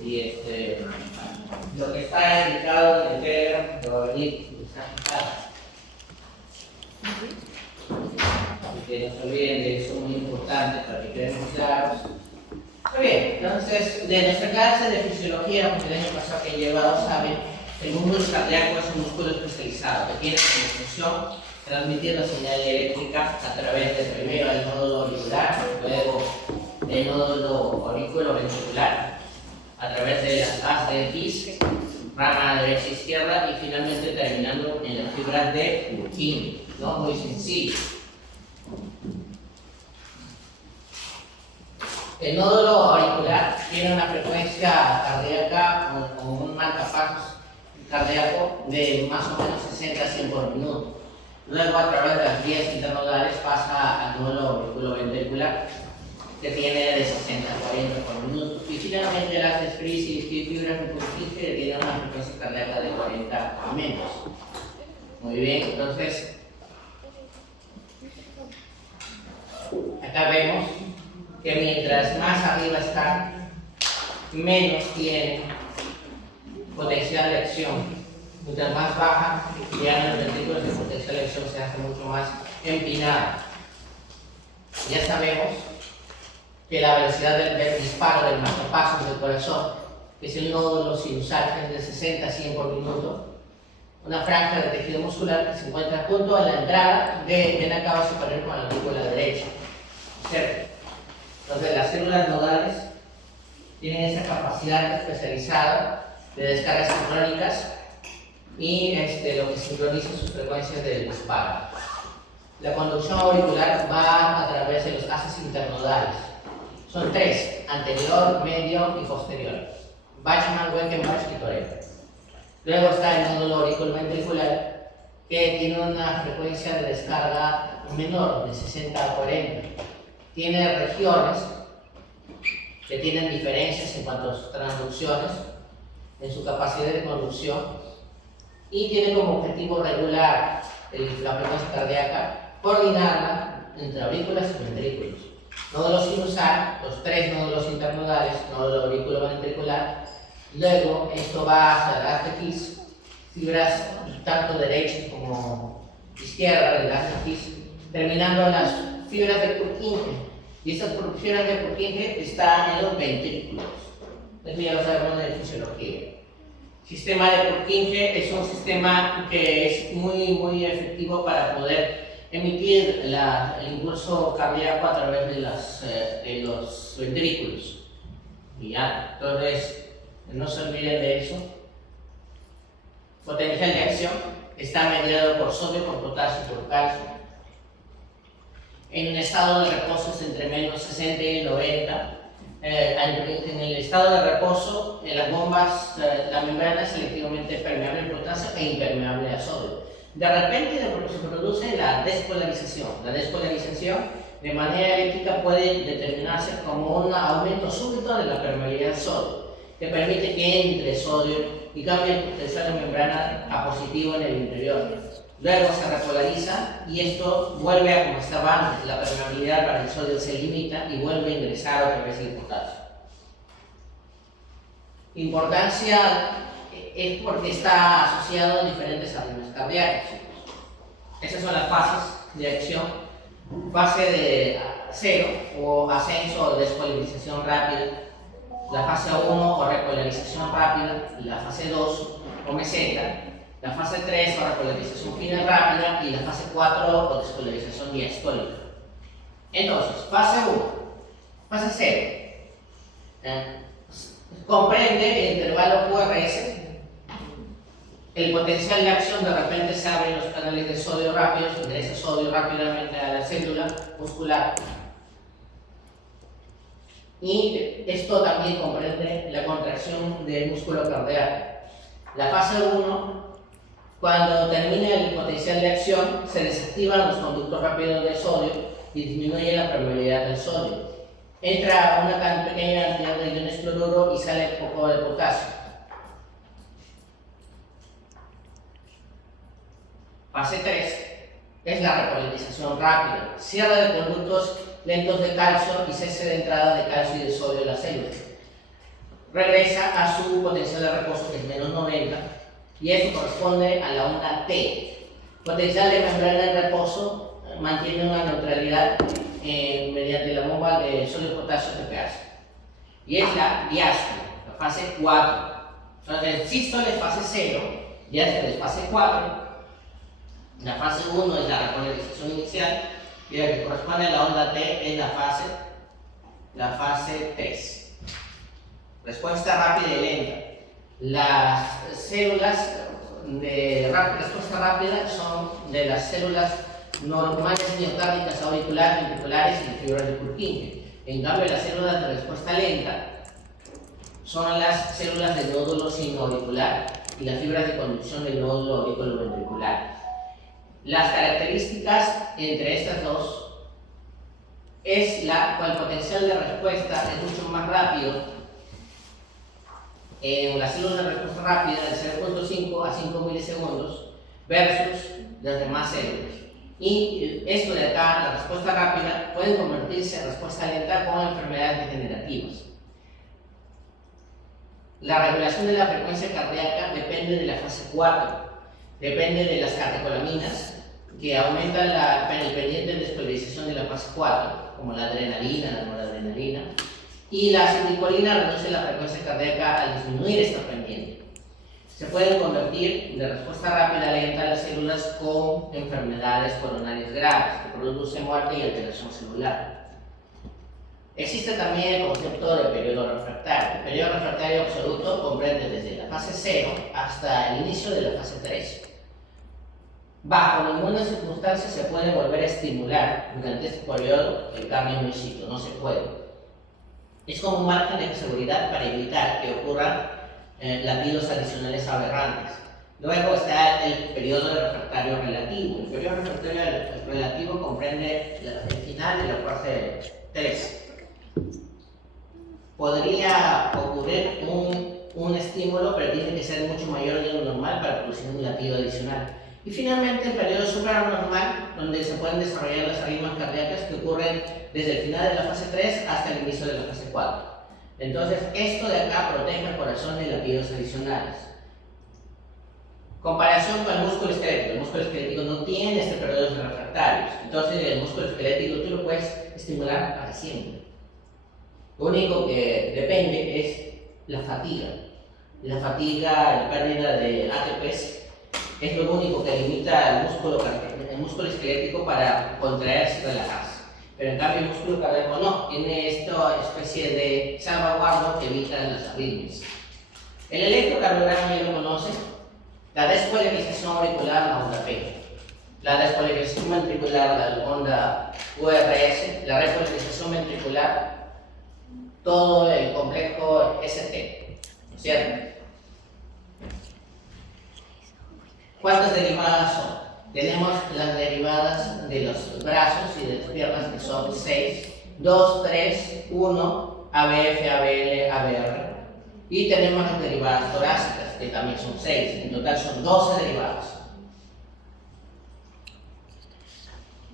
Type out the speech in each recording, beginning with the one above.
Y lo que está indicado en el Telegram lo va a venir así que no se olviden de eso, muy importante para que queden claros. Muy bien, entonces, de nuestra clase de fisiología, porque el año pasado que he llevado, saben, el músculo cardíaco es un músculo especializado que tiene como función transmitir la señal eléctrica a través de primero el nódulo auricular, luego el nódulo auriculoventricular, a través de las as de His, rama derecha e izquierda, y finalmente terminando en las fibras de Purkinje, ¿no? Muy sencillo. El nódulo auricular tiene una frecuencia cardíaca con un marcapasos cardíaco de más o menos 60 a 100 por minuto. Luego, a través de las vías internodales pasa al nódulo auriculoventricular, que tiene de 60 a 40 por minuto. Y finalmente las de Fries y fibras de Purkinje tienen una frecuencia cardíaca de 40 o menos. Muy bien, entonces, acá vemos que mientras más arriba están, menos tienen potencial de acción. Mientras más baja, ya los ventrículos de potencial de acción se hace mucho más empinado. Ya sabemos que la velocidad del disparo del marcapasos del corazón, que es el nódulo sinusal, que es de 60 a 100 por minuto, una franja de tejido muscular que se encuentra junto a la entrada de vena cava superior con la aurícula derecha. ¿Cierto? Entonces, las células nodales tienen esa capacidad especializada de descargas sincrónicas y lo que sincroniza sus frecuencias del disparo. La conducción auricular va a través de los haces internodales. Son tres: anterior, medio y posterior. Bachmann, Wengenbach y Toretto. Luego está el nódulo auriculoventricular, que tiene una frecuencia de descarga menor, de 60 a 40. Tiene regiones que tienen diferencias en cuanto a sus transducciones, en su capacidad de conducción, y tiene como objetivo regular la frecuencia cardíaca, coordinarla entre aurículas y ventrículos. Nódulo sinusal, los tres nódulos internodales, nódulo auriculoventricular. Luego esto va hacia las de His, fibras tanto derechas como izquierdas de las de His, terminando en las fibras de Purkinje. Y estas fibras de Purkinje están en los ventrículos. Entonces ya lo sabemos de fisiología. El sistema de Purkinje es un sistema que es muy efectivo para poder emitir el impulso cardíaco a través de los ventrículos. Y ya, entonces, no se olviden de eso. Potencial de acción está mediado por sodio, por potasio y por calcio. En un estado de reposo es entre menos 60 y 90. En el estado de reposo, en las bombas, la membrana es selectivamente permeable a potasio e impermeable a sodio. De repente se produce la despolarización. La despolarización de manera eléctrica puede determinarse como un aumento súbito de la permeabilidad al sodio, que permite que entre sodio y cambie el potencial de membrana a positivo en el interior. Luego se repolariza y esto vuelve a como estaba antes. La permeabilidad para el sodio se limita y vuelve a ingresar otra vez el potasio. Importancia es porque está asociado a diferentes arritmias cardíacas. Esas son las fases de acción. Fase de 0 o ascenso o despolarización rápida. La fase 1 o repolarización rápida. La fase 2 o meseta. La fase 3 o repolarización fina rápida y la fase 4 o despolarización diastólica. Entonces, fase 1, fase 0, comprende el intervalo QRS. El potencial de acción de repente se abren los canales de sodio rápidos, ingresa sodio rápidamente a la célula muscular. Y esto también comprende la contracción del músculo cardíaco. La fase 1, cuando termina el potencial de acción, se desactivan los conductos rápidos de sodio y disminuye la permeabilidad del sodio. Entra una pequeña cantidad de iones cloruro y sale un poco de potasio. Fase 3 es la repolarización rápida, cierre de conductos lentos de calcio y cese de entrada de calcio y de sodio en la célula. regresa a su potencial de reposo, que es menos 90, y esto corresponde a la onda T. Potencial de membrana de reposo mantiene una neutralidad mediante la bomba de sodio potasio TPH. Y es la diástole, la fase 4. Entonces, el sístole es fase 0, diástole es fase 4. La fase 1 es la repolarización inicial, y la que corresponde a la onda T es la fase 3. Respuesta rápida y lenta. Las células de respuesta rápida son de las células normales miocárdicas auriculares, ventriculares y fibras de Purkinje. En cambio, las células de respuesta lenta son las células del nódulo sinoauricular y las fibras de conducción del nódulo auriculoventricular. Las características entre estas dos es el potencial de respuesta es mucho más rápido en las células de respuesta rápida de 0.5 a 5 milisegundos versus las demás células. Y esto de acá, la respuesta rápida, puede convertirse en respuesta lenta con enfermedades degenerativas. La regulación de la frecuencia cardíaca depende de la fase 4, depende de las catecolaminas que aumentan la pendiente de despolarización de la fase 4, como la adrenalina, la noradrenalina, y la acetilcolina reduce la frecuencia cardíaca al disminuir esta pendiente. Se pueden convertir de respuesta rápida a lenta las células con enfermedades coronarias graves que producen muerte y alteración celular. Existe también el concepto de periodo refractario. El periodo refractario absoluto comprende desde la fase 0 hasta el inicio de la fase 3. Bajo ninguna circunstancia se puede volver a estimular durante este periodo el cambio en el ciclo, no se puede. Es como un margen de seguridad para evitar que ocurran latidos adicionales aberrantes. Luego está el periodo de refractario relativo. El periodo refractario relativo comprende el final de la fase 3. Podría ocurrir un estímulo, pero tiene que ser mucho mayor de lo normal para producir un latido adicional. Y finalmente el periodo supranormal, donde se pueden desarrollar las arritmias cardíacas que ocurren desde el final de la fase 3 hasta el inicio de la fase 4. Entonces, esto de acá protege el corazón de latidos adicionales. Comparación con el músculo esquelético. El músculo esquelético no tiene este periodo de refractarios. Entonces, el músculo esquelético tú lo puedes estimular para siempre. Lo único que depende es la fatiga. La fatiga, la pérdida de ATPs, es lo único que limita el músculo esquelético para contraerse y relajarse. Pero en cambio el músculo cardíaco no, tiene esta especie de salvaguardo que evita las arritmias. El electrocardiograma ya lo conocen. La despolarización auricular, la onda P. La despolarización ventricular, la onda URS. La repolarización ventricular, todo el complejo ST. ¿Cierto? ¿Cuántas derivadas son? Tenemos las derivadas de los brazos y de las piernas, que son 6, 2, 3, 1, ABF, ABL, ABR. Y tenemos las derivadas torácicas, que también son 6. En total son 12 derivadas.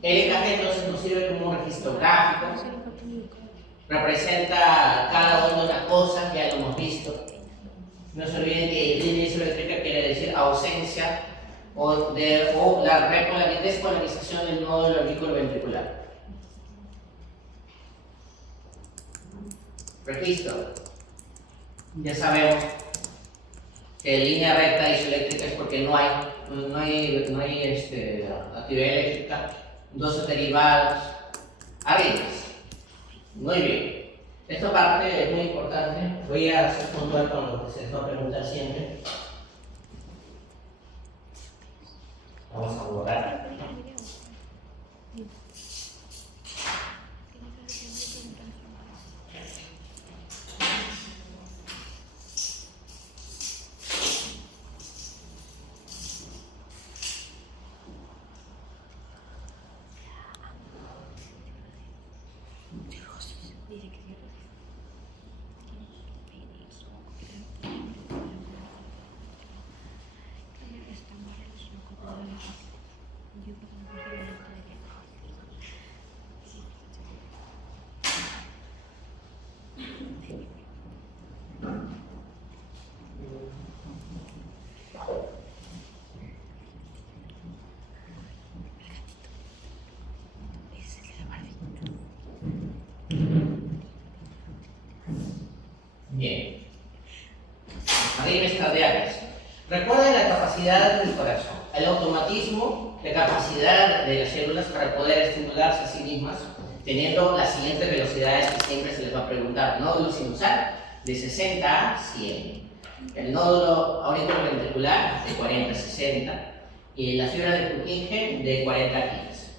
El EKG entonces nos sirve como un registro gráfico. Representa cada una de las cosas, ya lo hemos visto. No se olviden que diselectríca quiere decir ausencia o la despolarización del nódulo auriculoventricular. Registro. Ya sabemos que línea recta isoeléctrica es porque no hay actividad eléctrica. 12 derivados. Arritmias. Muy bien. Esta parte es muy importante. Voy a hacer puntual con lo que se les va a preguntar siempre. Vamos a borrar. arritmias cardíacas. Recuerden la capacidad del corazón, el automatismo, la capacidad de las células para poder estimularse a sí mismas, teniendo las siguientes velocidades que siempre se les va a preguntar. Nódulo sinusal de 60 a 100. El nódulo auriculoventricular de 40 a 60. Y la fibra de Purkinje de 40 a 15.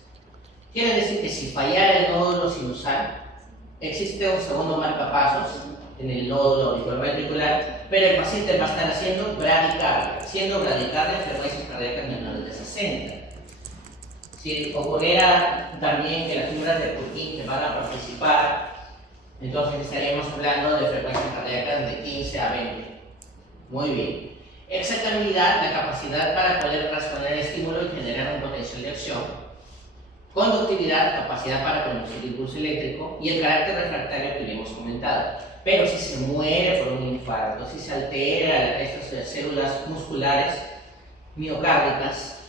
Quiere decir que si fallara el nódulo sinusal, existe un segundo marcapasos en el nódulo auriculoventricular, pero el paciente va a estar haciendo bradicardia, siendo bradicardia frecuencias cardíacas menores de 60. Si ocurriera también que las fibras de Purkinje van a participar, entonces estaríamos hablando de frecuencias cardíacas de 15 a 20. Muy bien. Excitabilidad, la capacidad para poder responder al estímulo y generar un potencial de acción. Conductividad, capacidad para conducir impulso eléctrico. Y el carácter refractario que le hemos comentado. Pero si se muere por un infarto, si se altera estas células musculares miocárdicas,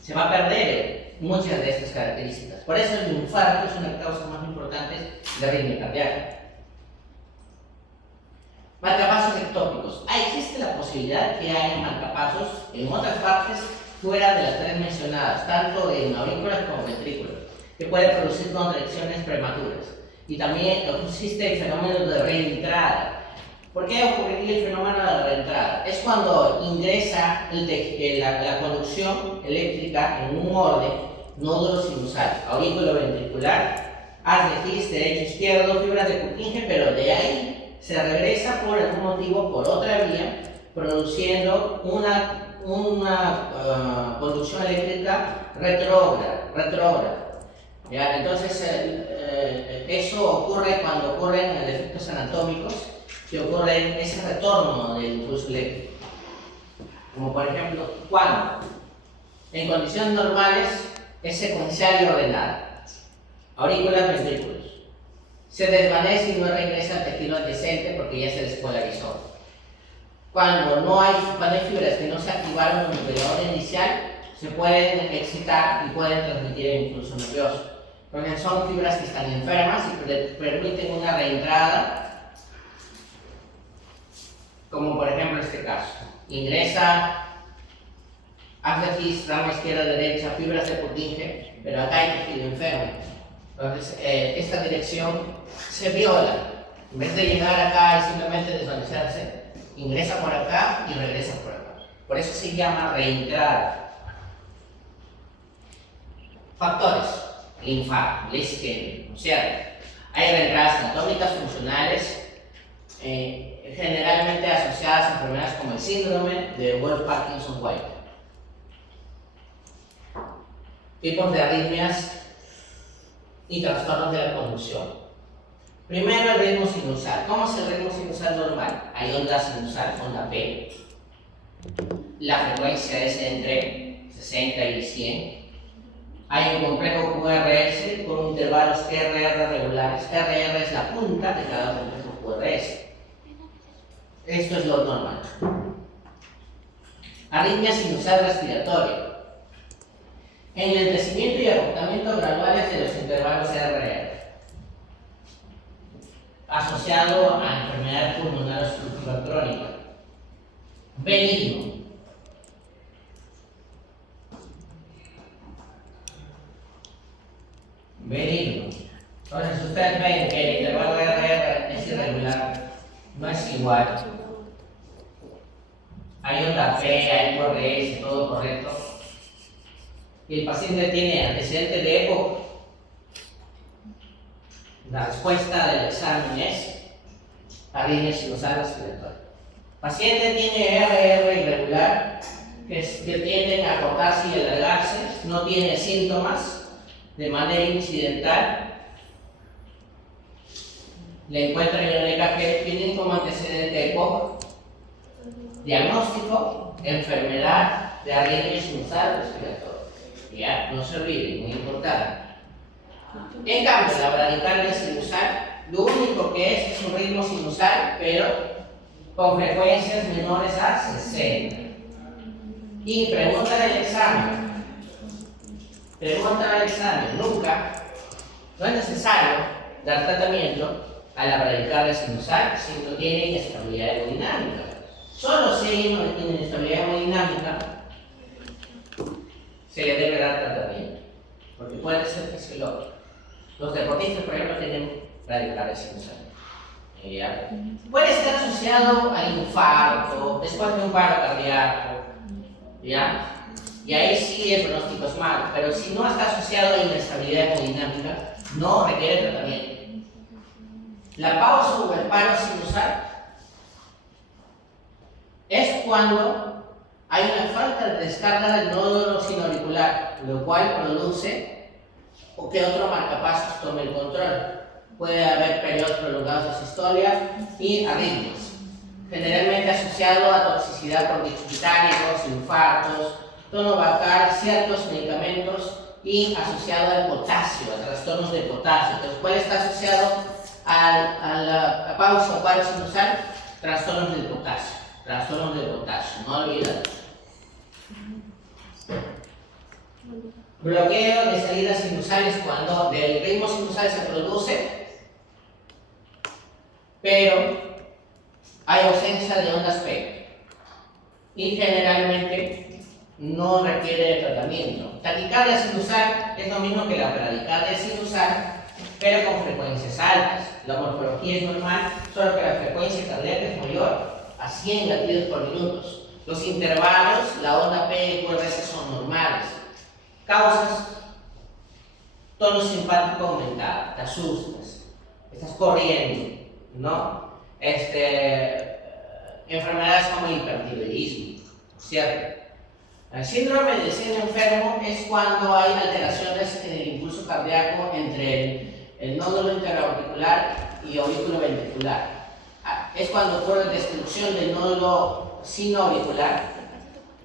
se va a perder muchas de estas características. Por eso el infarto es una de las causas más importantes de arritmia cardíaca. Marcapasos ectópicos. Existe la posibilidad que haya marcapasos en otras partes fuera de las tres mencionadas, tanto en aurículas como ventrículos, que pueden producir contracciones prematuras. Y también existe el fenómeno de reentrada. ¿Por qué ocurriría el fenómeno de reentrada? Es cuando ingresa la conducción eléctrica en un orden, nódulo sinusal, aurículo ventricular, haz de His, derecho, izquierdo, fibras de Purkinje, pero de ahí se regresa por algún motivo por otra vía, produciendo una conducción eléctrica retrógrada. ¿Ya? Entonces, eso ocurre cuando ocurren defectos anatómicos, que ocurren ese retorno del impulso eléctrico. Como por ejemplo, cuando en condiciones normales es secuencial y ordenada, aurículas, ventrículos. Se desvanece y no regresa al tejido adyacente porque ya se despolarizó. Cuando hay fibras que no se activaron en el periodo inicial, se pueden excitar y pueden transmitir el impulso nervioso. Porque son fibras que están enfermas y permiten una reentrada, como por ejemplo este caso. Ingresa, haz de His, rama izquierda, derecha, fibras de Purkinje, pero acá hay tejido enfermo. Entonces, esta dirección se viola. En vez de llegar acá y simplemente desvanecerse, ingresa por acá y regresa por acá. Por eso se llama reentrada. Factores: linfa, isquemia. O sea, hay reentradas anatómicas funcionales, generalmente asociadas a enfermedades como el síndrome de Wolff-Parkinson-White. Tipos de arritmias y trastornos de la conducción. Primero, el ritmo sinusal. ¿Cómo es el ritmo sinusal normal? Hay onda sinusal, onda P. La frecuencia es entre 60 y 100. Hay un complejo QRS con intervalos RR regulares. RR es la punta de cada complejo QRS. Esto es lo normal. Arritmia sinusal respiratoria. Enlentecimiento y agotamiento graduales de los intervalos RR, asociado a enfermedad pulmonar obstructiva crónica. Benigno. Entonces ustedes ven que el intervalo RR es irregular, no es igual. Hay onda P, hay QRS, todo correcto. Y el paciente tiene antecedentes de ECO, la respuesta del examen es arritmia sinusal respiratoria. Paciente tiene RR irregular, que tienden a cortarse y alargarse, no tiene síntomas de manera incidental. Le encuentran en el EKG, tienen como antecedente ECO, diagnóstico, enfermedad de arritmia sinusal respiratoria. Ya, no se olviden, muy importante. En cambio, la bradicardia sinusal, lo único que es un ritmo sinusal, pero con frecuencias menores a 60. Y pregunta del examen. Nunca, no es necesario dar tratamiento a la bradicardia sinusal si no tiene inestabilidad aerodinámica. Solo si hay una inestabilidad hemodinámica se le debe dar tratamiento, porque puede ser fisiológico. Los deportistas, por ejemplo, tienen radicales sinusales. Puede estar asociado al infarto, después de un paro cardíaco, ¿ya? Y ahí sí el pronóstico es malo, pero si no está asociado a inestabilidad hemodinámica, no requiere tratamiento. La pausa o el paro sinusal es cuando hay una falta de descarga del nódulo sinoauricular, lo cual produce que otro marcapasos tome el control. Puede haber periodos prolongados de sistolia y arritmias, generalmente asociado a toxicidad por titánicos, infartos, tono vagal, ciertos medicamentos y asociado al potasio, a trastornos de potasio. Entonces, ¿cuál está asociado a la pausa o paro sinusal? Trastornos del potasio, no olvidar. Bloqueo de salidas sinusales cuando del ritmo sinusal se produce, pero hay ausencia de ondas P y generalmente no requiere de tratamiento. Taquicardia sinusal es lo mismo que la bradicardia sinusal, pero con frecuencias altas. La morfología es normal, solo que la frecuencia cardíaca es mayor a 100 latidos por minuto. Los intervalos, la onda P y QRS son normales. Causas: tono simpático aumentado, te asustas, estás corriendo, ¿no? Enfermedades como el hipertiroidismo, ¿cierto? El síndrome del seno enfermo es cuando hay alteraciones en el impulso cardíaco entre el nódulo interauricular y aurículo ventricular. Es cuando ocurre destrucción del nódulo sinoauricular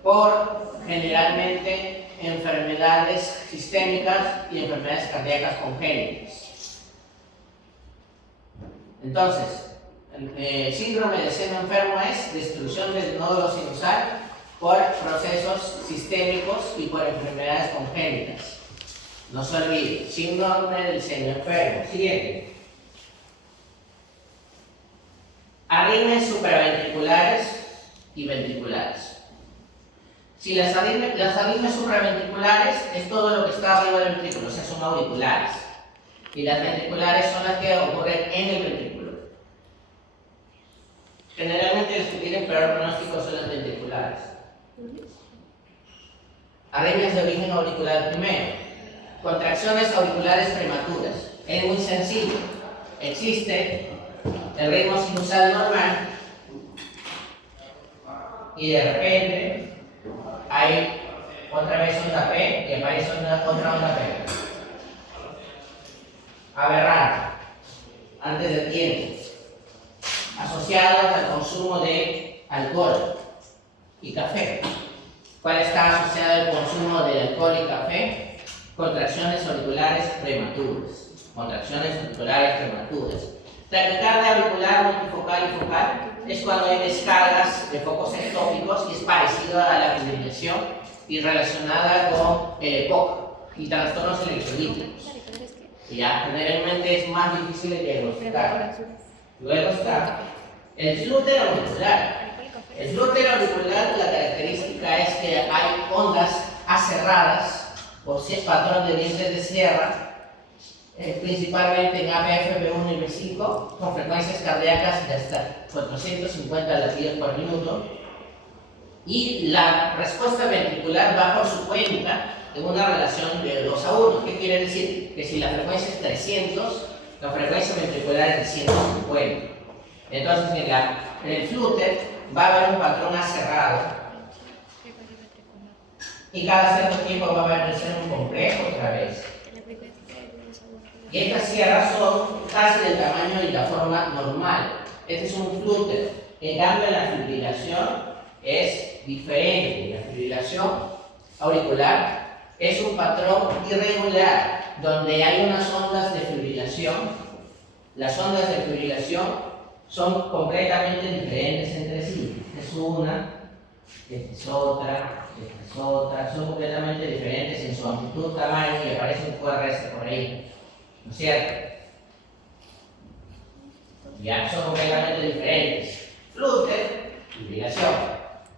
por generalmente enfermedades sistémicas y enfermedades cardíacas congénitas. Entonces, el síndrome de seno enfermo es destrucción del nódulo sinusal por procesos sistémicos y por enfermedades congénitas. No se olvide, síndrome del seno enfermo. Siguiente. Arritmias supraventriculares y ventriculares. Si las arritmias supraventriculares es todo lo que está arriba del ventrículo, o sea, son auriculares. Y las ventriculares son las que ocurren en el ventrículo. Generalmente los que tienen peor pronóstico son las ventriculares. Arritmias de origen auricular primero. Contracciones auriculares prematuras. Es muy sencillo. Existe el ritmo sinusal normal y de repente hay otra vez onda P y aparece otra onda P. Aberrante, antes de tiempo, asociadas al consumo de alcohol y café. ¿Cuál está asociado al consumo de alcohol y café? Contracciones auriculares prematuras. Taquicardia auricular multifocal y focal es cuando hay descargas de focos ectópicos y es parecido a la fibrilación y relacionada con el EPOC y trastornos electrolíticos. Ya, generalmente es más difícil de diagnosticar. Luego está el flúter auricular. El flúter auricular, la característica es que hay ondas acerradas por si es patrón de dientes de sierra, principalmente en ABF, B1 y B5, con frecuencias cardíacas de hasta 450 latidos por minuto. Y la respuesta ventricular va por su cuenta en una relación de 2 a 1. ¿Qué quiere decir? Que si la frecuencia es 300, la frecuencia ventricular es de 150. Entonces, en el flúter va a haber un patrón acerrado. Y cada cierto tiempo va a aparecer un complejo otra vez. Y estas sierras son casi del tamaño y la forma normal. Este es un flúter. En cambio, la fibrilación es diferente. La fibrilación auricular es un patrón irregular, donde hay unas ondas de fibrilación. Las ondas de fibrilación son completamente diferentes entre sí. Esta es una, esta es otra, esta es otra. Son completamente diferentes en su amplitud, tamaño y aparece un QRS por ahí. ¿No es cierto? Ya, son completamente diferentes. Flúter, fibrilación,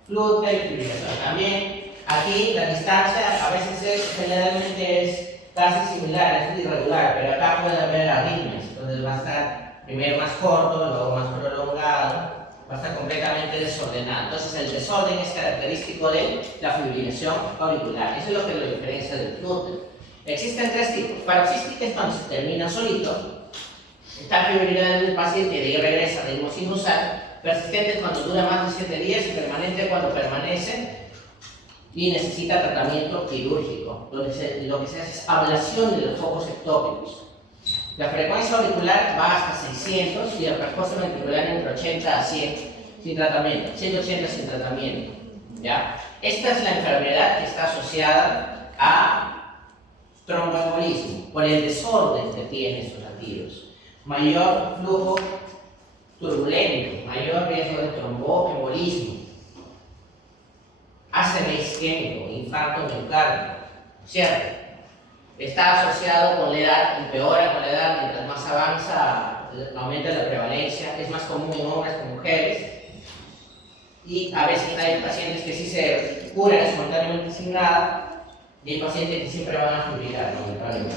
flúter y fibrilación. También aquí la distancia a veces generalmente es casi similar, es irregular, pero acá puede haber arritmias, entonces va a estar primero más corto, luego más prolongado, va a estar completamente desordenado. Entonces el desorden es característico de la fibrilación auricular, eso es lo que lo diferencia del flúter. Existen tres tipos. Paroxística es cuando se termina solito, está fibrilando el paciente y de ahí regresa a ritmo sinusal. Persistente cuando dura más de 7 días y permanente cuando permanece y necesita tratamiento quirúrgico. Lo que se hace es ablación de los focos ectópicos. La frecuencia auricular va hasta 600 y la respuesta ventricular entre 80 a 100 sin tratamiento, 180 sin tratamiento. ¿Ya? Esta es la enfermedad que está asociada a tromboembolismo, por el desorden que tiene estos latidos. Mayor flujo turbulento, mayor riesgo de tromboembolismo, ACV isquémico, infarto miocardio, ¿cierto? Está asociado con la edad, empeora con la edad, mientras más avanza, aumenta la prevalencia, es más común en hombres que en mujeres, y a veces hay pacientes que sí se curan espontáneamente sin nada, y hay pacientes que siempre van a fibrilar, lamentablemente.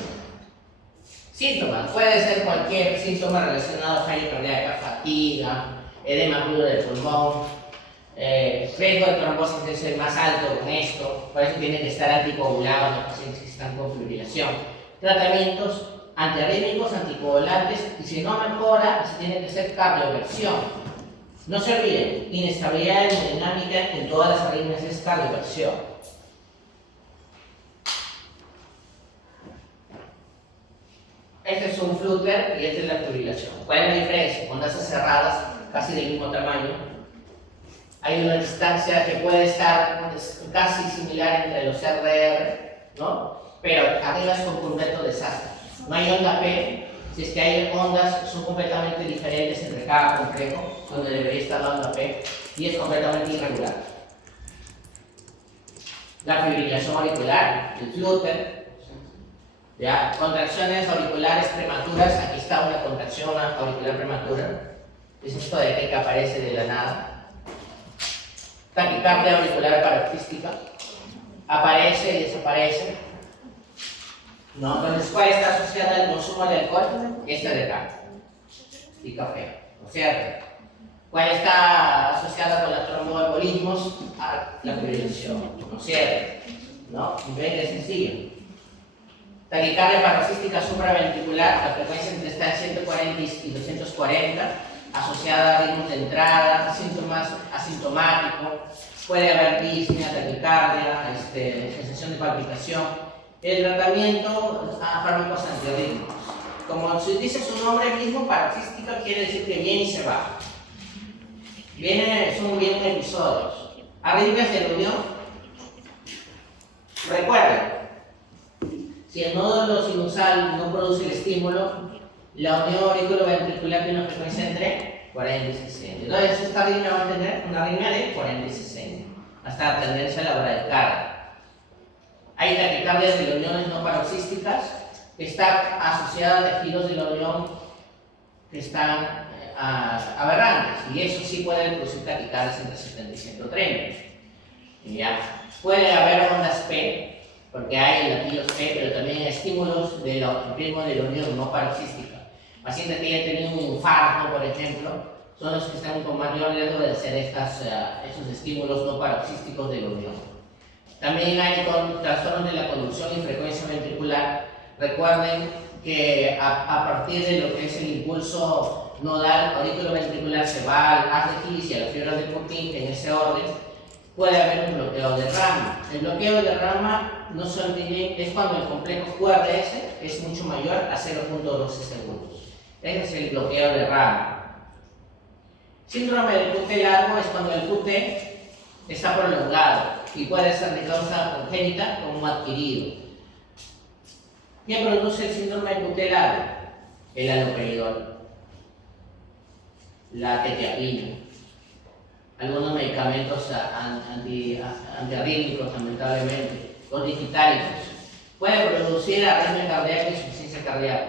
Síntomas, puede ser cualquier síntoma relacionado a falla cardíaca, fatiga, edema agudo del pulmón, riesgo de trombosis debe ser más alto con esto, por eso tienen que estar anticoagulados los pacientes que están con fibrilación. Tratamientos antiarrítmicos, anticoagulantes, y si no mejora, se tiene que hacer cardioversión. No se olviden, inestabilidad hemodinámica en todas las arritmias es cardioversión. Este es un flúter y esta es la fibrilación. ¿Cuál es la diferencia? Ondas cerradas, casi del mismo tamaño. Hay una distancia que puede estar casi similar entre los RR, ¿no? Pero arriba es un completo desastre. No hay onda P, si es que hay ondas, son completamente diferentes entre cada complejo, donde debería estar la onda P, y es completamente irregular. La fibrilación auricular, el flúter, ¿ya? Contracciones auriculares prematuras, aquí está una contracción auricular prematura, es esto de que aparece de la nada. Taquicardia auricular paroxística, aparece y desaparece, ¿no? Entonces, ¿cuál está asociada al consumo de alcohol? Esta de acá, y café, ¿no es cierto? ¿Cuál está asociada con los tromboembolismos? A la fibrilación, ¿no es cierto? ¿No? Bien de sencillo. Taquicardia paroxística supraventricular, la frecuencia está en 140 y 240, asociada a ritmos de entrada, síntomas asintomáticos, puede haber disnea, taquicardia, sensación de palpitación. El tratamiento a fármacos antiarrítmicos. Como dice su nombre mismo, paroxística quiere decir que viene y se va. Son episodios. Arritmias de la unión. Recuerden, si el nódulo sinusal no produce el estímulo, la unión auriculoventricular tiene una frecuencia entre 40 y 60. Entonces, esta arritmia va a tener una arritmia de 40 y 60, hasta la tendencia a la hora de carga. Hay taquicardias de las uniones no paroxísticas que están asociadas a tejidos de la unión que están aberrantes, y eso sí puede producir taquicardias entre 70 y 130. ¿Ya? Puede haber ondas P, porque hay latidos P, pero también hay estímulos del ritmo de la unión no paroxística. Pacientes que hayan tenido un infarto, por ejemplo, son los que están con mayor riesgo de hacer esos estímulos no paroxísticos de la unión. También hay trastornos de la conducción y frecuencia ventricular. Recuerden que a partir de lo que es el impulso nodal auriculoventricular se va al haz de Hillis y a las fibras de Purkinje en ese orden, puede haber un bloqueo de rama. El bloqueo de rama, no se olviden, es cuando el complejo QRS es mucho mayor a 0.12 segundos. Ese es el bloqueo de rama. Síndrome del QT largo es cuando el QT está prolongado y puede ser de causa congénita como adquirido. ¿Quién produce el síndrome del QT largo? El haloperidol, la quetiapina, algunos medicamentos antiarrítmicos, lamentablemente, los digitálicos. Puede producir arritmia cardíaca y insuficiencia cardíaca.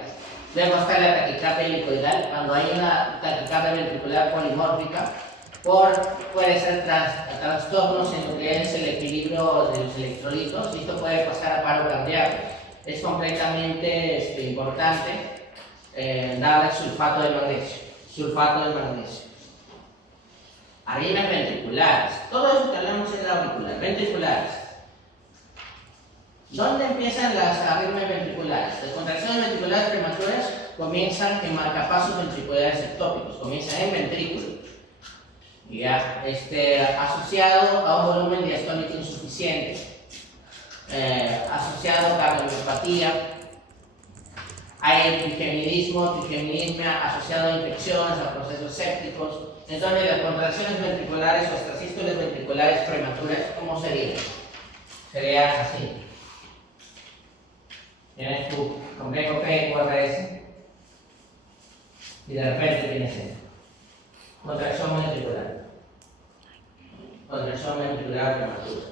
Luego está la taquicardia helicoidal, cuando hay una taquicardia ventricular polimórfica, puede ser trastornos en lo que es el equilibrio de los electrolitos, y esto puede pasar a paro cardíaco. Es completamente importante darle sulfato de magnesio. Sulfato de magnesio. Arritmias ventriculares. Todo eso que hablamos es la auricular. Ventriculares. ¿Dónde empiezan las arritmias ventriculares? Las contracciones ventriculares prematuras comienzan en marcapasos ventriculares ectópicos. Comienzan en ventrículo. Ya, asociado a un volumen diastólico insuficiente, asociado a cardiomiopatía, hay epigeminismo, asociado a infecciones, a procesos sépticos. Entonces, las contracciones ventriculares o extrasístoles ventriculares prematuras, ¿cómo sería? Sería así. Tienes tu complejo P, QRS, y de repente tienes esto. Contracción ventricular. Contracción ventricular prematura.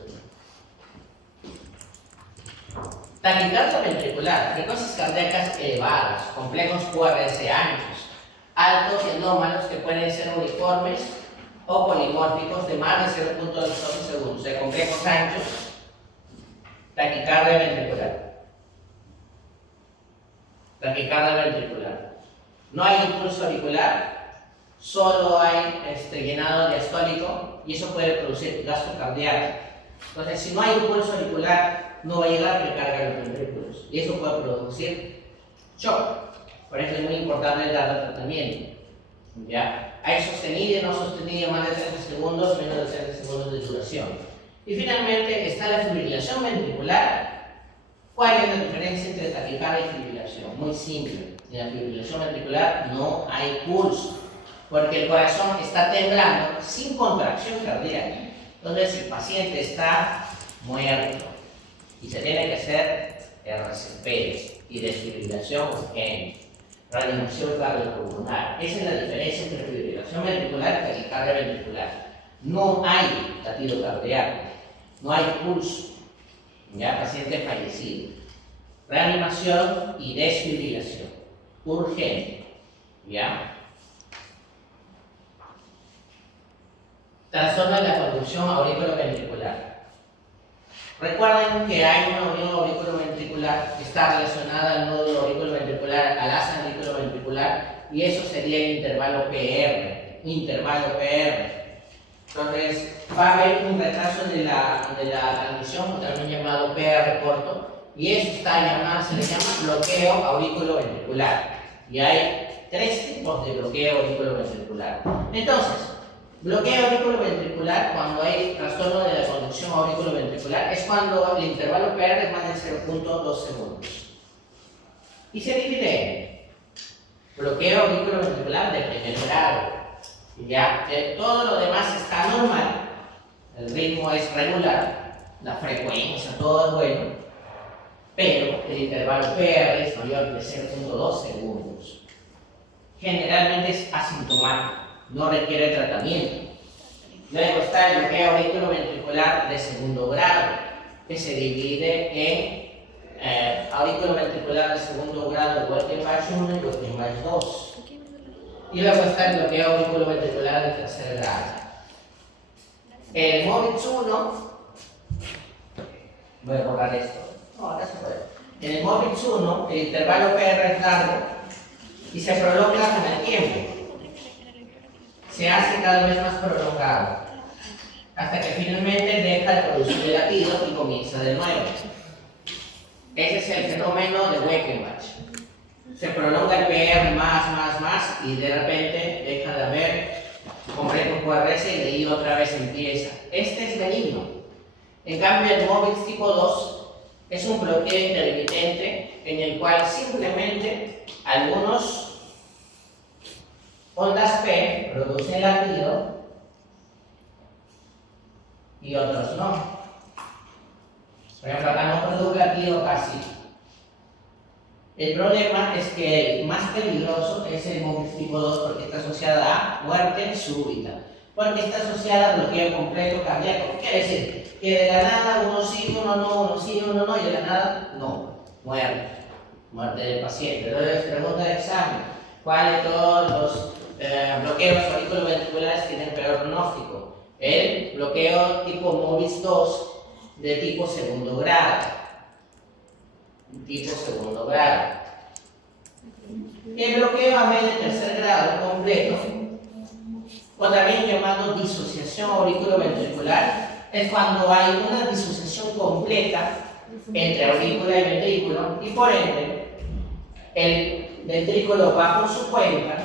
Taquicardia ventricular, frecuencias cardíacas elevadas, complejos QRS anchos, altos y anómalos que pueden ser uniformes o polimórficos de más de 0.2 segundos, de complejos anchos, taquicardia ventricular. Taquicardia ventricular. No hay impulso auricular, solo hay llenado diastólico y eso puede producir gasto cardíaco. Entonces, si no hay impulso auricular, no va a llegar a recarga de los ventrículos y eso puede producir shock. Por eso es muy importante dar el tratamiento. ¿Ya? Hay sostenido y no sostenido más de 30 segundos, menos de 30 segundos de duración. Y finalmente está la fibrilación ventricular. ¿Cuál es la diferencia entre taquicardia y fibrilación? Muy simple. En la fibrilación ventricular no hay pulso, porque el corazón está temblando sin contracción cardíaca. Entonces el paciente está muerto y se tiene que hacer RCP y desfibrilación urgente, reanimación cardiopulmonar. Esa es la diferencia entre fibrilación ventricular y taquicardia ventricular. No hay latido cardíaco, no hay pulso. Ya, paciente fallecido. Reanimación y desfibrilación urgente. ¿Ya? Trastorno de la conducción auriculoventricular. Recuerden que hay una unión auriculoventricular que está relacionada al nódulo auriculoventricular, al asa auriculoventricular, y eso sería el intervalo PR. Intervalo PR. Entonces, va a haber un retraso de la transmisión, también llamado PR corto, y eso se le llama bloqueo auriculoventricular. Y hay 3 tipos de bloqueo auriculoventricular. Entonces, bloqueo auriculoventricular, cuando hay trastorno de la conducción auriculoventricular, es cuando el intervalo PR es más de 0.2 segundos. Y se divide en bloqueo auriculoventricular de primer grado. Ya, todo lo demás está normal, el ritmo es regular, la frecuencia, todo es bueno, pero el intervalo PR es mayor de 0.2 segundos. Generalmente es asintomático, no requiere tratamiento. Luego está el bloqueo auriculoventricular de segundo grado, que se divide en auriculoventricular de segundo grado, Walkenbach 1 y Walkenbach 2. Y luego está el bloqueo auriculoventricular de tercer grado. El MOVIX 1, voy a borrar esto. No, ahora se puede. En el MOVIX 1, el intervalo PR es largo y se prolonga con el tiempo. Se hace cada vez más prolongado, hasta que finalmente deja de producir el latido y comienza de nuevo. Ese es el fenómeno de Walkenbach. Se prolonga el PR más y de repente deja de haber complejo QRS y de ahí otra vez empieza. Este es benigno. En cambio, el MOVIX tipo 2 es un bloqueo intermitente en el cual simplemente algunos ondas P producen latido y otros no. Por ejemplo, acá no produce latido casi. El problema es que el más peligroso es el MOVIX tipo 2 porque está asociada a muerte súbita, porque está asociada a bloqueo completo cardíaco. ¿Qué quiere decir? Que de la nada uno sí, uno no, uno sí, uno no, y de la nada no, muerte del paciente. Entonces, pregunta de examen: ¿cuál de todos los bloqueos auriculoventriculares tienen peor pronóstico. El bloqueo tipo MOBIS 2 de tipo segundo grado. Tipo segundo grado. El bloqueo AV de tercer grado completo, o también llamado disociación auriculoventricular, es cuando hay una disociación completa entre aurícula y ventrículo y por ende el ventrículo va por su cuenta,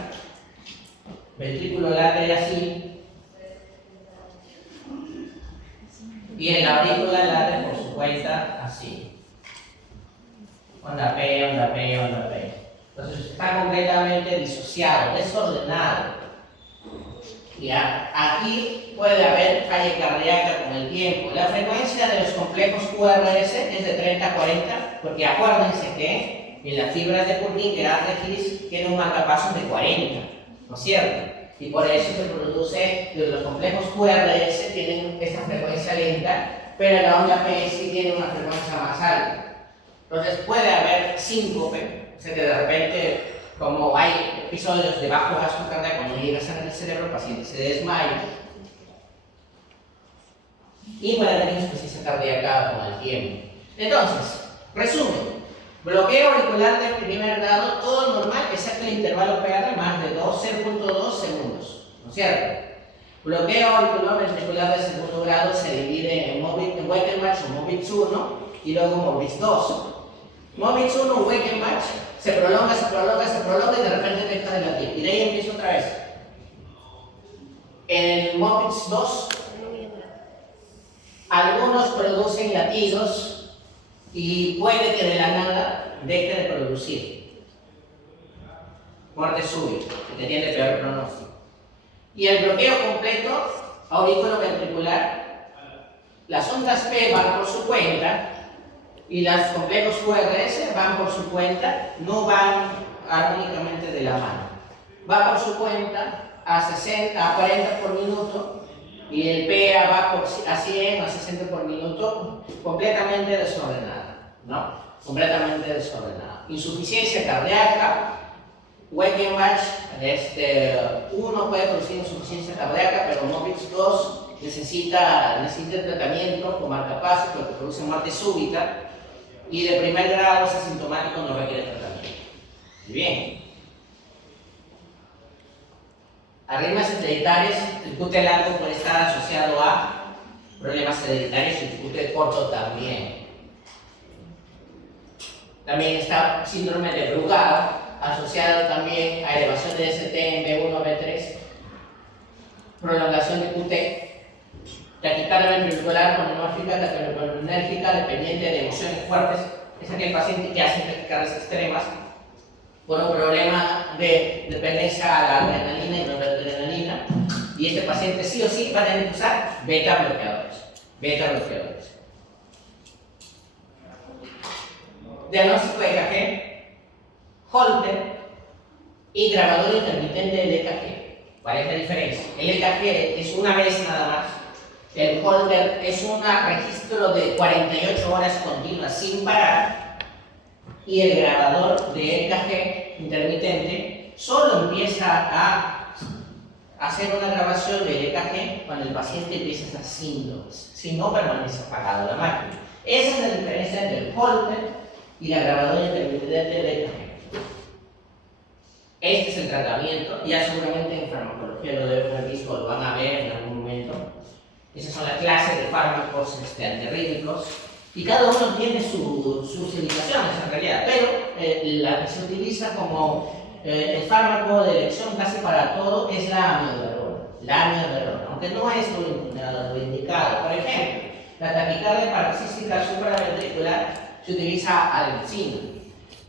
ventrículo late así y en la aurícula late por su cuenta así. Onda P, onda P, onda P. Entonces está completamente disociado, desordenado. ¿Ya? Aquí puede haber falla cardíaca con el tiempo. La frecuencia de los complejos QRS es de 30 a 40, porque acuérdense que en las fibras de Purkinje que His tiene un marcapasos de 40, ¿no es cierto? Y por eso se produce que los complejos QRS tienen esta frecuencia lenta, pero la onda PSI tiene una frecuencia más alta. Entonces puede haber síncope, o sea que de repente, como hay episodios de bajo gasto cardíaco, cuando llega sangre al cerebro, el paciente se desmaya y puede tener insuficiencia cardíaca con el tiempo. Entonces, resumen, bloqueo auricular de primer grado, todo normal, excepto el intervalo PR más de 0.2 segundos, ¿no es cierto? Bloqueo auriculoventricular de segundo grado se divide en Wackenbach o MOBITS 1 y luego MOBITS 2. MOBITS 1 o Wackenbach se prolonga y de repente deja de latir. Y de ahí empieza otra vez. En el MOBITS 2, algunos producen latidos y puede que de la nada deje de producir. Muerte súbita, que tiene peor pronóstico. Y el bloqueo completo auriculoventricular, las ondas P van por su cuenta y los complejos QRS van por su cuenta, no van armónicamente de la mano. Va por su cuenta a 40 por minuto y el PA va a 100 a 60 por minuto, completamente desordenada, ¿no? Completamente desordenada. Insuficiencia cardíaca, Wackenbach, uno puede producir insuficiencia cardíaca, pero MOBITS 2 necesita tratamiento con marcapasos porque produce muerte súbita. Y de primer grado es asintomático, no requiere tratamiento. Bien. Arritmias hereditarias, el QT largo puede estar asociado a problemas hereditarios y el QT corto también. También está síndrome de Brugada, asociado también a elevación de ST en B1, B3, prolongación de QT. Taquicardia ventricular colinérgica, taquicardia dependiente de emociones fuertes, es aquel paciente que hace taquicardias extremas por un problema de dependencia a la adrenalina y noradrenalina, y este paciente sí o sí va a tener que usar beta bloqueadores. Diagnóstico de EKG, Holter y grabador intermitente del EKG. ¿Cuál es la diferencia? El EKG es una vez nada más. El Holter es un registro de 48 horas continuas sin parar y el grabador de EKG intermitente solo empieza a hacer una grabación del EKG cuando el paciente empieza a hacer síntomas, si no permanece apagado la máquina. Esa es la diferencia entre el Holter y la grabadora intermitente del EKG. Este es el tratamiento, ya seguramente en farmacología lo deben haber visto o lo van a ver en algún momento. Esas son las clases de fármacos antirrítmicos y cada uno tiene sus indicaciones en realidad, pero la que se utiliza como el fármaco de elección casi para todo es la amiodarona, aunque no es lo indicado. Por ejemplo, la taquicardia paroxística supraventricular se utiliza alexina.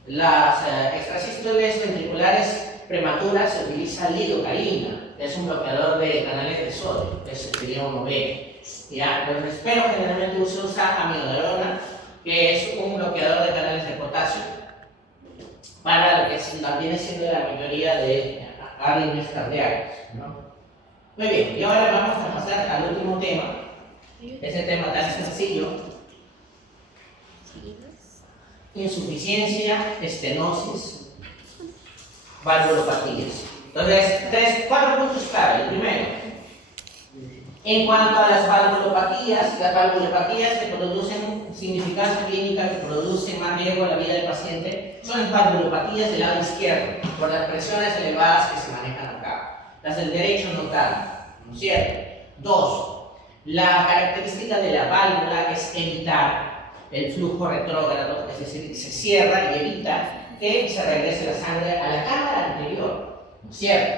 Las extrasístoles ventriculares prematuras se utiliza lidocaína, que es un bloqueador de canales de sodio, que sería uno B. ¿Ya? Entonces, pero generalmente se usa amiodarona, que es un bloqueador de canales de potasio, para lo que viene siendo la mayoría de arritmias cardíacas, ¿no? Muy bien, y ahora vamos a pasar al último tema, ese tema tan sencillo: insuficiencia, estenosis, valvulopatías. Entonces, 4 puntos clave. El primero, en cuanto a las valvulopatías que producen significancia clínica, que producen más riesgo a la vida del paciente, son las valvulopatías del lado izquierdo, por las presiones elevadas que se manejan acá. Las del derecho no tanto, ¿no es cierto? 2. La característica de la válvula es evitar el flujo retrógrado, es decir, se cierra y evita que se regrese la sangre a la cámara anterior, ¿no es cierto?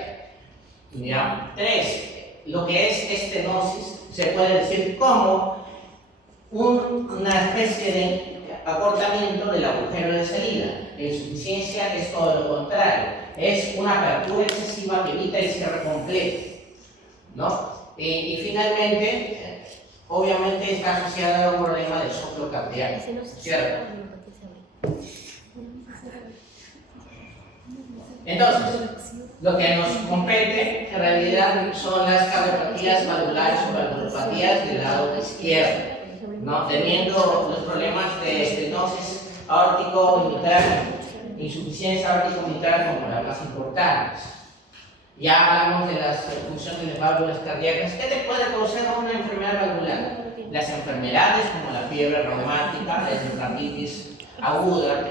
Ya. 3. Lo que es estenosis se puede decir como una especie de acortamiento del agujero de salida. La insuficiencia es todo lo contrario, es una apertura excesiva que evita el cierre completo, ¿no? Y finalmente, obviamente está asociada a un problema del soplo cardíaco, ¿cierto? Entonces, lo que nos compete en realidad son las cardiopatías valvulares o valvulopatías del lado izquierdo, ¿no? Teniendo los problemas de estenosis aórtico-mitral, insuficiencia aórtico-mitral como las más importantes. Ya hablamos de las funciones de válvulas cardíacas. ¿Qué te puede causar una enfermedad valvular? Las enfermedades como la fiebre reumática, la endocarditis aguda,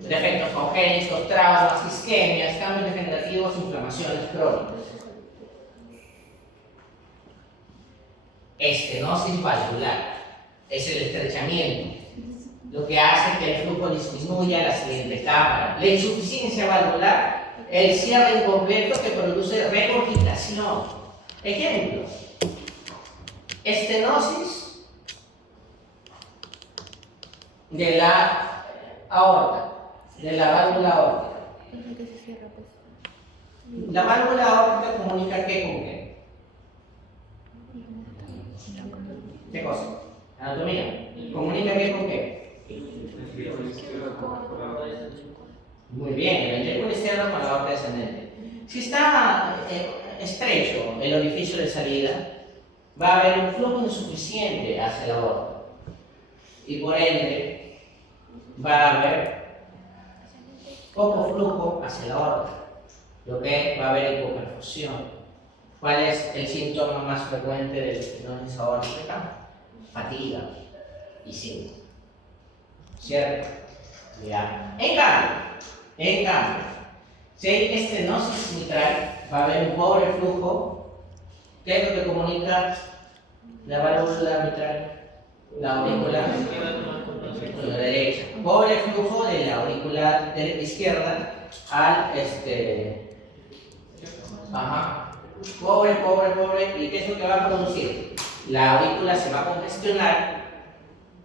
defectos congénitos, traumas, isquemias, cambios degenerativos, inflamaciones crónicas. Estenosis valvular es el estrechamiento, lo que hace que el flujo disminuya a la siguiente cámara. La insuficiencia valvular, el cierre incompleto que produce regurgitación. Ejemplo, estenosis de la aorta, de la válvula aórtica. La válvula aórtica comunica ¿qué con qué? ¿Qué cosa? Anatomía. ¿Comunica qué con qué? Muy bien, el ventrículo izquierdo con la aorta descendente. Si está estrecho el orificio de salida, va a haber un flujo insuficiente hacia la aorta. Y por ende, va a haber poco flujo hacia la aorta, lo que va a haber hipoperfusión. ¿Cuál es el síntoma más frecuente de la estenosis aórtica? Fatiga y síndrome. ¿Cierto? Ya. En cambio, si hay estenosis mitral, va a haber un pobre flujo. ¿Qué es lo que comunica la válvula mitral? La aurícula con la derecha. Pobre flujo de la aurícula izquierda al Pobre. ¿Y qué es lo que va a producir? La aurícula se va a congestionar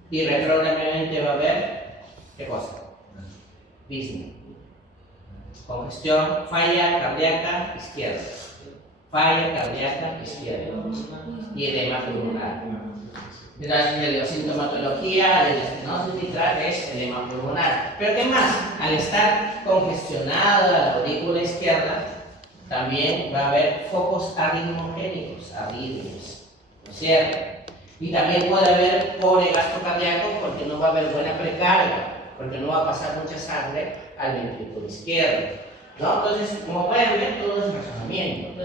y retrógradamente va a haber, ¿qué cosa? Disney. Congestión, falla cardíaca izquierda. Falla cardíaca izquierda. Y edema pulmonar. La sintomatología de la estenosis mitral es edema pulmonar. Pero ¿qué más? Al estar congestionada la aurícula izquierda, también va a haber focos arritmogénicos, arritmias, ¿no es cierto? Y también puede haber pobre gasto cardíaco porque no va a haber buena precarga, porque no va a pasar mucha sangre al ventrículo izquierdo, ¿no? Entonces, como pueden ver, todo es razonamiento.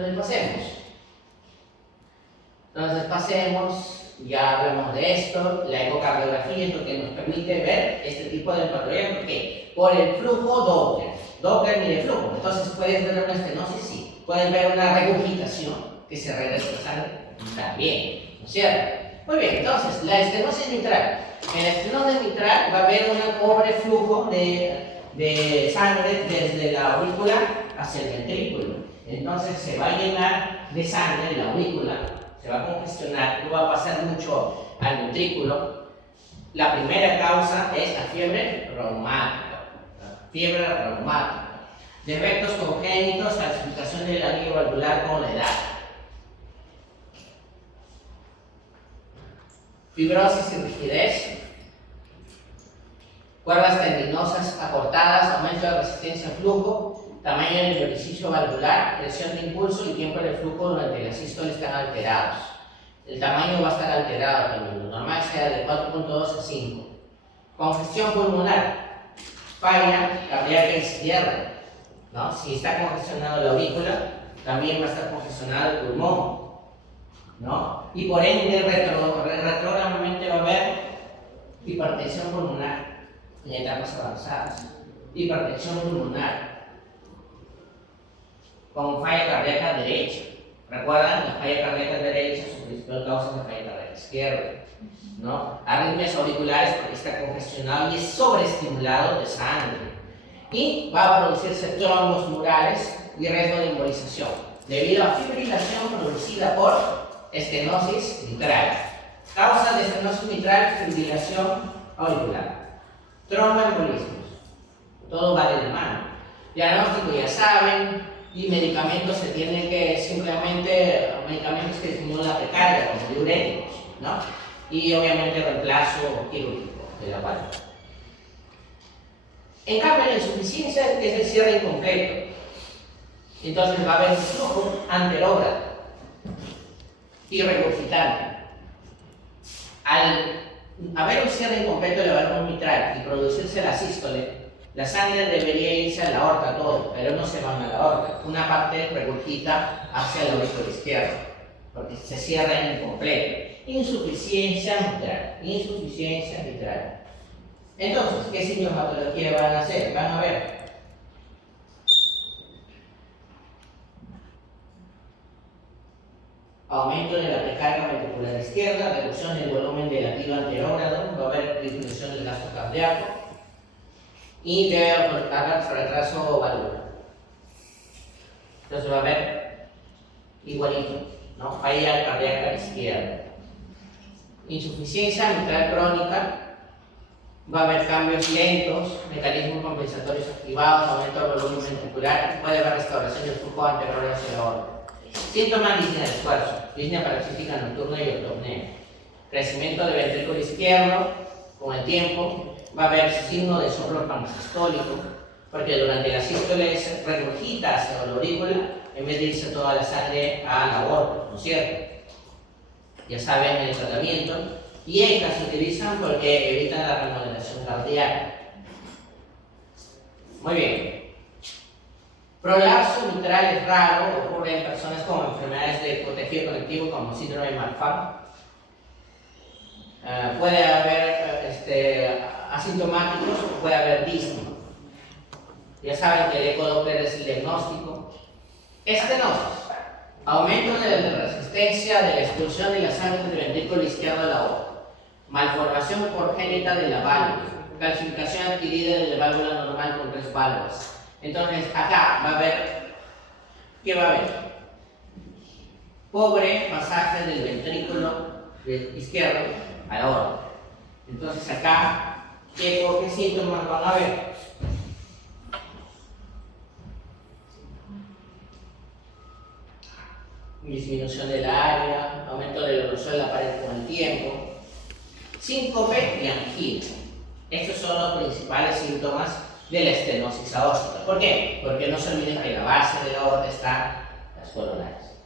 Entonces pasemos, ya hablamos de esto. La ecocardiografía es lo que nos permite ver este tipo de patología, porque por el flujo Doppler mide flujo. Entonces, ¿puedes ver una estenosis? Sí. ¿Pueden ver una regurgitación que se regresa la sangre? También, ¿no es cierto? Muy bien, entonces, la estenosis mitral. En la estenosis mitral va a haber un pobre flujo de sangre desde la aurícula hacia el ventrículo. Entonces, se va a llenar de sangre la aurícula, se va a congestionar, no va a pasar mucho al ventrículo. La primera causa es la fiebre reumática. Defectos congénitos, calcificación del anillo valvular con la edad. Fibrosis y rigidez. Cuerdas tendinosas acortadas, aumento de resistencia al flujo, tamaño del orificio valvular, presión de impulso y tiempo de flujo durante la sístole están alterados. El tamaño va a estar alterado también, lo normal sea de 4.2 a 5. Congestión pulmonar, falla cardíaca izquierda, ¿no? Si está congestionado la aurícula, también va a estar congestionado el pulmón, ¿no? Y por ende, retrógradamente va a haber hipertensión pulmonar en etapas avanzadas, hipertensión pulmonar con falla cardíaca derecha. ¿Recuerdan? La falla cardíaca derecha, su principal causa es la falla cardíaca izquierda, ¿no? Arritmias auriculares porque está congestionado y es sobreestimulado de sangre. Y va a producirse trombos murales y riesgo de embolización debido a fibrilación producida por estenosis mitral. Causa de estenosis mitral, fibrilación auricular. Tromboembolismos. Todo va de la mano. Diagnóstico ya saben, y medicamentos se tienen que simplemente, medicamentos que disminuyen la precarga, como diuréticos, ¿no? Y obviamente reemplazo quirúrgico de la válvula. En cambio, la insuficiencia es el cierre incompleto. Entonces va a haber un flujo anterógrado y regurgitante. Al haber un cierre incompleto del valvula mitral y producirse la sístole, la sangre debería irse a la aorta todo, pero no se van a la aorta. Una parte regurgita hacia la aurícula izquierda, porque se cierra incompleto. Insuficiencia mitral, insuficiencia mitral. Entonces, ¿qué sintomatología van a hacer? Van a ver aumento de la precarga ventricular izquierda, reducción del volumen del latido anterógrado, va a haber disminución del gasto cardíaco y debe haber retraso valvular. Entonces va a haber igualito, ¿no? Falla cardíaca izquierda. Insuficiencia mitral crónica, va a haber cambios lentos, mecanismos compensatorios activados, aumento del volumen ventricular, puede haber restauración del flujo anterior hacia la aorta. Síntomas: disnea de esfuerzo, disnea paroxística nocturna y ortopnea. Crecimiento del ventrículo izquierdo con el tiempo, va a haber signo de soplo pansistólico, porque durante la sístole se regurgita hacia la aurícula en vez de irse toda la sangre a la aorta, ¿no es cierto? Ya saben el tratamiento. Y ECA se utilizan porque evitan la remodelación cardíaca. Muy bien. Prolapso mitral es raro, ocurre en personas con enfermedades de tejido conectivo como síndrome de Marfan. Puede haber asintomáticos o puede haber disnea. Ya saben que el ecodoppler es el diagnóstico. Estenosis. Aumento de la resistencia de la expulsión de la sangre del ventrículo izquierdo a la aorta. Malformación congénita de la válvula. Calcificación adquirida de la válvula normal con 3 válvulas. Entonces, acá va a haber, ¿qué va a haber? Pobre pasaje del ventrículo izquierdo a la aorta. Entonces, acá, ¿qué síntomas van a haber? Disminución del área, aumento del grosor de la pared con el tiempo, síncope y angina. Estos son los principales síntomas de la estenosis aórtica. ¿Por qué? Porque no se olviden que la base de la aorta está las coronares.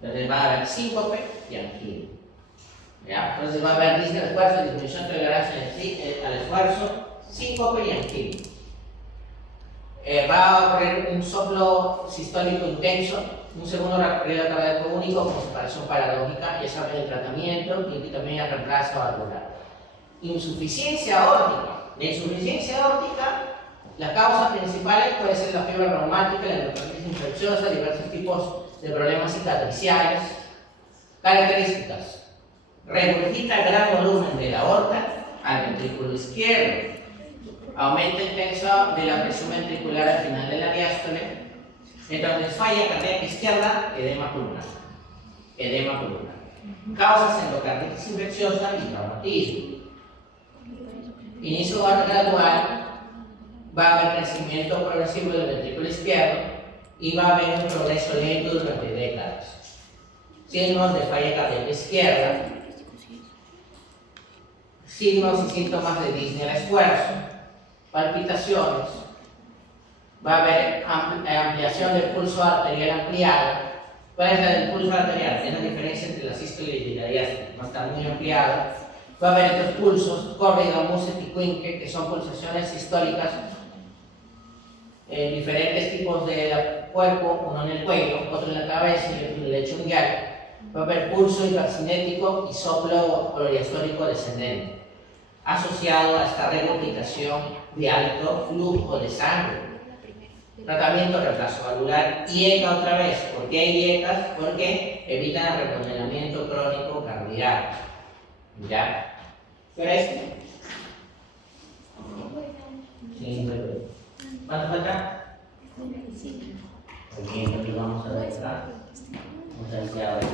Entonces va a haber síncope y angina. ¿Ya? Entonces va a haber disnea de esfuerzo, disminución de tolerancia al esfuerzo, síncope y angina. Va a ocurrir un soplo sistólico intenso, un segundo recorrido cardíaco único con separación paradójica, ya saben el tratamiento y también el reemplazo valvular. Insuficiencia aórtica. La insuficiencia aórtica, la causa principal puede ser la fiebre reumática, la endocarditis infecciosa, diversos tipos de problemas cicatriciales. Características: regurgita gran volumen de la aorta al ventrículo izquierdo, aumento intenso de la presión ventricular al final de la diástole. Entonces, falla cardíaca izquierda, edema pulmonar. Edema pulmonar. Causas: endocarditis infecciosa y traumatismo. Inicio gradual, va a haber crecimiento progresivo del ventrículo izquierdo y va a haber un progreso lento durante décadas. Signos de falla cardíaca izquierda, signos y síntomas de disnea de esfuerzo, palpitaciones, va a haber ampliación del pulso arterial ampliado. ¿Cuál es la del pulso arterial? Es la diferencia entre la sístole y la diástole, no está muy ampliada. Va a haber estos pulsos, córrido, muset y quinque, que son pulsaciones sistólicas diferentes tipos de cuerpo, uno en el cuello, otro en la cabeza y otro en el lecho unguial. Va a haber pulso hipercinético y soplo orodiastólico descendente, asociado a esta regurgitación de alto flujo de sangre. Tratamiento reemplazo valvular, IECA otra vez. ¿Por qué IECA? Porque evitan el remodelamiento crónico cardíaco. ¿Ya? ¿Quieres? Sí, ¿cuánto falta? Muy bien, entonces vamos a ver acá. Vamos a ver si ahora.